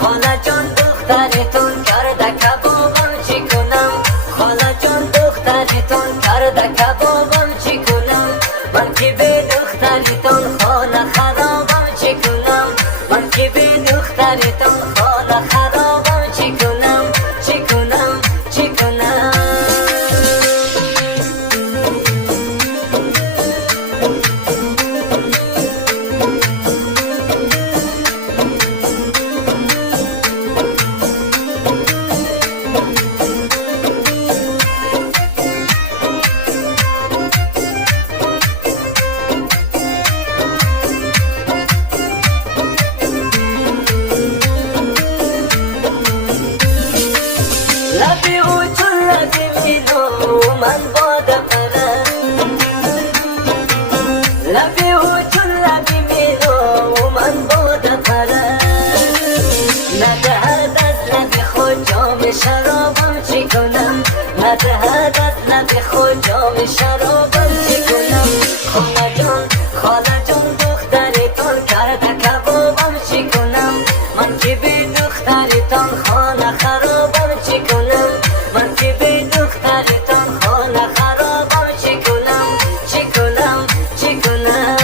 خاله جان دخترتون کرده کبابم چی کنم؟ خاله جان دخترتون کرده کبابم چی کنم؟ من که به دخترتون خانه خرابم چی کنم؟ من که به دخترتون خانه خرابم چی کنم؟ چی کنم؟ چی کنم؟ لبی او چون لبی میدو من باده پره لبی او چون لبی میدو من باده پره ندهد از لبی خود جام شرابم چی کنم؟ ندهد از لبی خود جام شرابم چی کنم؟ خاله جان دخترتان کرده کبابم چی کنم؟ من که به دخترتان خانه خرابم چی کنم؟ من که به دخترتان خانه خرابم چی کنم؟ چی کنم؟ چی کنم؟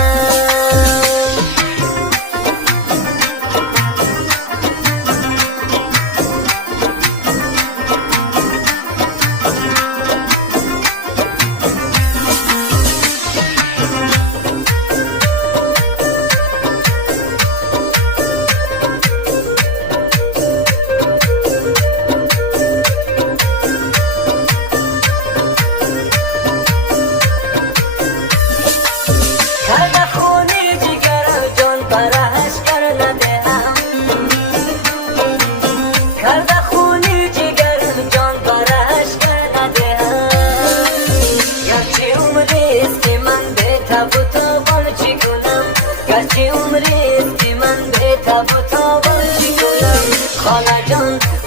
کرده خونی جگرم جان پرهش کرده دهم کرده خونی جگرم جان پرهش کرده دهم گرچه عمریست که من به تب و تابان چی کنم؟ گرچه عمریست که من به تب و تابان چی کنم؟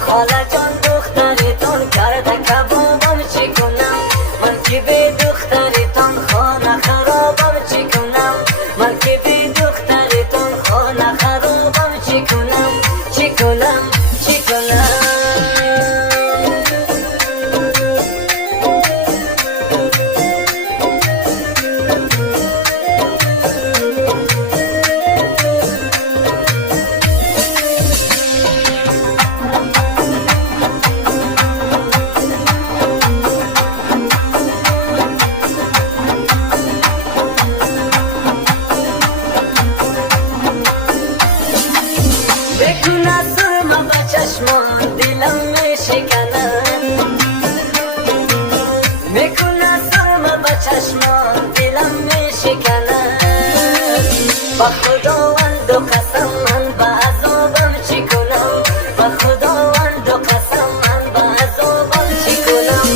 خاله جان دخترتان کرده کبابم چی کنم؟ من که به دخترتان خانه خرابم چی کنم؟ من که به دخترتان خانه خرابم چی کنم؟ چی کنم؟ چی کنم؟ بکنه سرما به چشمان دلم میشکند میکنه سرما به چشمان دلم میشکند با خداوند و قسم من به عذابم چی کنم؟ با خداوند و قسم من به عذابم چی کنم؟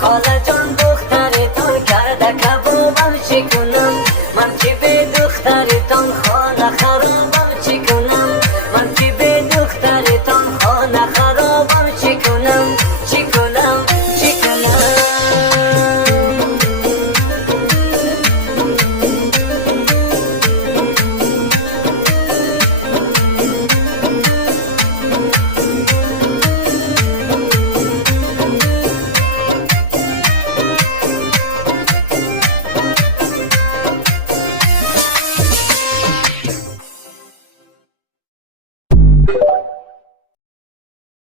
خاله جان دخترتان کرده کبابم چی کنم؟ من که به دخترتان خانه خرابم چی کنم؟ من که به دخترتان خانه خرابم چی کنم؟ چی کنم؟ چی کنم؟ you